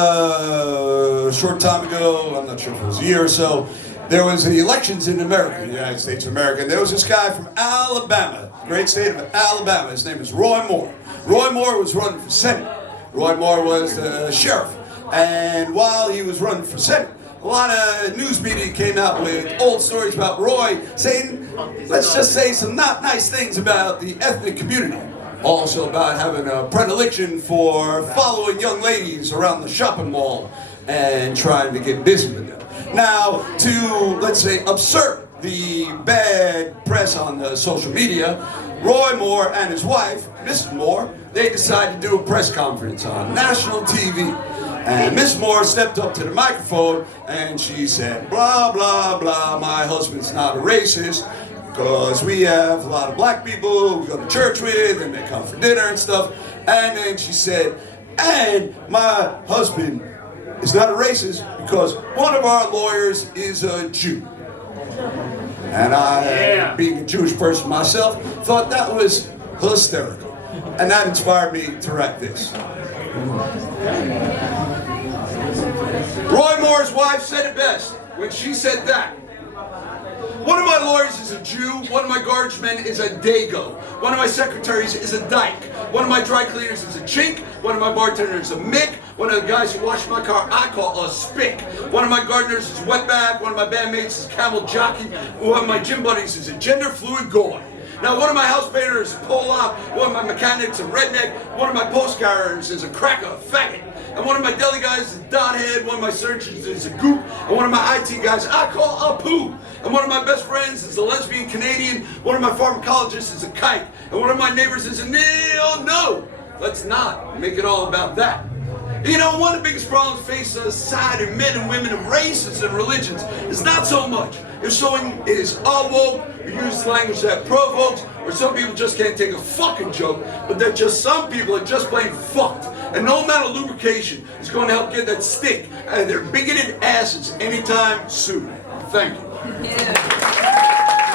A short time ago, I'm not sure if it was a year or so, there was the elections in America, the United States of America, and there was this guy from Alabama, great state of Alabama. His name is Roy Moore. Roy Moore was running for Senate. Roy Moore was the sheriff, and while he was running for Senate, a lot of news media came out with old stories about Roy saying, let's just say some not nice things about the ethnic community. Also about having a predilection for following young ladies around the shopping mall and trying to get busy with them. Now, to, let's say, absurd the bad press on the social media, Roy Moore and his wife, Mrs. Moore, they decided to do a press conference on national TV. And Miss Moore stepped up to the microphone and she said, blah, blah, blah, my husband's not a racist, because we have a lot of black people we go to church with and they come for dinner and stuff. And then she said, and my husband is not a racist because one of our lawyers is a Jew. And I, being a Jewish person myself, thought that was hysterical. And that inspired me to write this. Roy Moore's wife said it best when she said that. One of my lawyers is a Jew, one of my guardsmen is a Dago, one of my secretaries is a dyke, one of my dry cleaners is a chink, one of my bartenders is a mick, one of the guys who wash my car I call a spick, one of my gardeners is wetback, one of my bandmates is camel jockey, one of my gym buddies is a gender fluid goy. Now one of my house painters is a Polak, one of my mechanics is a redneck, one of my post carriers is a cracker, a faggot. And one of my deli guys is a dothead, one of my surgeons is a goop, and one of my IT guys I call a poo. And one of my best friends is a lesbian Canadian, one of my pharmacologists is a kite, and one of my neighbors is a no. Let's not make it all about that. You know, one of the biggest problems facing society, men and women of races and religions, is not so much if someone is awoke or uses language that provokes, or some people just can't take a fucking joke, but that just some people are just plain fucked. And no amount of lubrication is going to help get that stick out of their bigoted asses anytime soon. Thank you. Yeah.